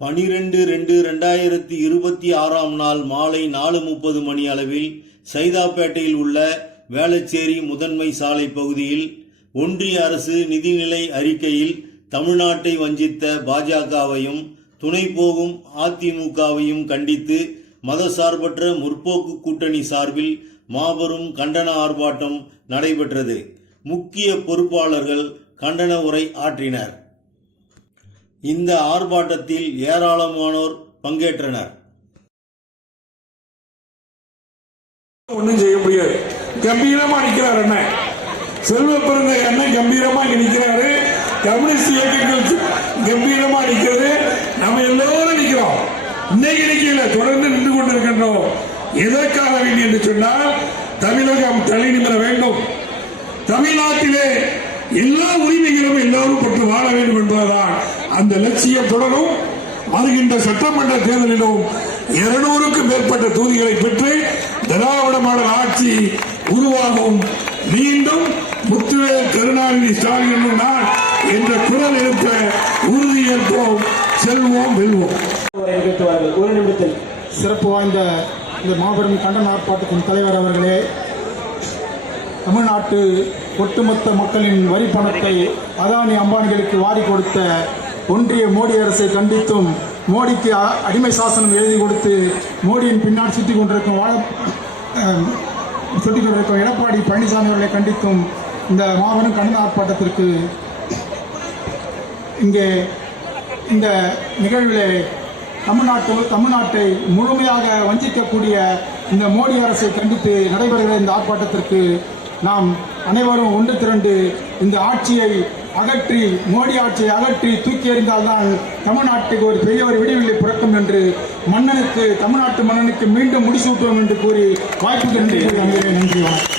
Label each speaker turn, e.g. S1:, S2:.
S1: பனிரெண்டு ரெண்டு ரெண்டாயிரத்தி இருபத்தி ஆறாம் நாள் மாலை நாலு முப்பது மணி அளவில் சைதாப்பேட்டையில் உள்ள வேளச்சேரி முதன்மை சாலை பகுதியில் ஒன்றிய அரசு நிதிநிலை அறிக்கையில் தமிழ்நாட்டை வஞ்சித்த பாஜகவையும் துணை போகும் அதிமுகவையும் கண்டித்து மதசார்பற்ற முற்போக்கு கூட்டணி சார்பில் மாபெரும் கண்டன ஆர்ப்பாட்டம் நடைபெற்றது. முக்கிய பொறுப்பாளர்கள் கண்டன உரை ஆற்றினர். இந்த ஆர்ப்பாட்டத்தில் ஏராளமானோர் பங்கேற்றனர்.
S2: ஒன்றும் செய்ய முடியாது. கம்பீரமா நிற்கிறார் என்ன செல்வ பிறந்த அண்ணன் கம்பீரமா நிற்கிறாரு நிக்கிறாரு. கம்யூனிஸ்ட் இயக்கங்கள் கம்பீரமா நிற்கிறது நம்ம எல்லோரும் நிக்கிறோம். இன்னைக்கு நிற்கல தொடர்ந்து நின்று கொண்டிருக்கின்றோம். எதற்காக வேண்டும் என்று சொன்னால் தமிழகம் தலை நிமிர வேண்டும். தமிழ்நாட்டிலே எல்லா உரிமைகளும் எல்லோரும் பெற்று வாழ வேண்டும் என்பதுதான் அந்த லட்சியம் தொடரும். வருகின்ற சட்டமன்ற தேர்தலிலும் இருநூறுக்கும் மேற்பட்ட தொகுதிகளை பெற்று திராவிட மாடல் ஆட்சி உருவாகும் மீண்டும் முத்துவேல் கருணாநிதி ஸ்டாலின் நான் என்ற குரல் எழுப்ப உறுதியேற்போம் செல்வோம் வெல்வோம்.
S3: ஒரு நிமிடத்தில்
S4: சிறப்பு வாய்ந்த இந்த மாபெரும் கண்டன ஆர்ப்பாட்டத்தின் தலைவர் அவர்களே தமிழ்நாட்டு ஒட்டுமொத்த மக்களின் வரி பணத்தை அதானி அம்பானிகளுக்கு வாரி கொடுத்த ஒன்றிய மோடி அரசை கண்டித்தும் மோடிக்கு அ- அடிமை சாசனம் எழுதி கொடுத்து மோடியின் பின்னால் சுற்றி கொண்டிருக்கும் வாழ சுற்றி கொண்டிருக்கும் எடப்பாடி பழனிசாமி அவர்களை கண்டித்தும் இந்த மாபெரும் கண்டன ஆர்ப்பாட்டத்திற்கு இங்கே இந்த நிகழ்வில் தமிழ்நாட்டு தமிழ்நாட்டை முழுமையாக வஞ்சிக்கக்கூடிய இந்த மோடி அரசை கண்டித்து நடைபெறுகிற இந்த ஆர்ப்பாட்டத்திற்கு நாம் அனைவரும் ஒன்று திரண்டு இந்த ஆட்சியை அகற்றி மோடி ஆட்சியை அகற்றி தூக்கி எறிந்தால்தான் தமிழ்நாட்டுக்கு ஒரு பெரிய ஒரு விடிவெள்ளி பிறக்கும் என்று மன்னனுக்கு தமிழ்நாட்டு மன்னனுக்கு மீண்டும் முடிசூட்டுவோம் என்று கூறி வாய்ப்பு நன்றி நன்றி வணக்கம்.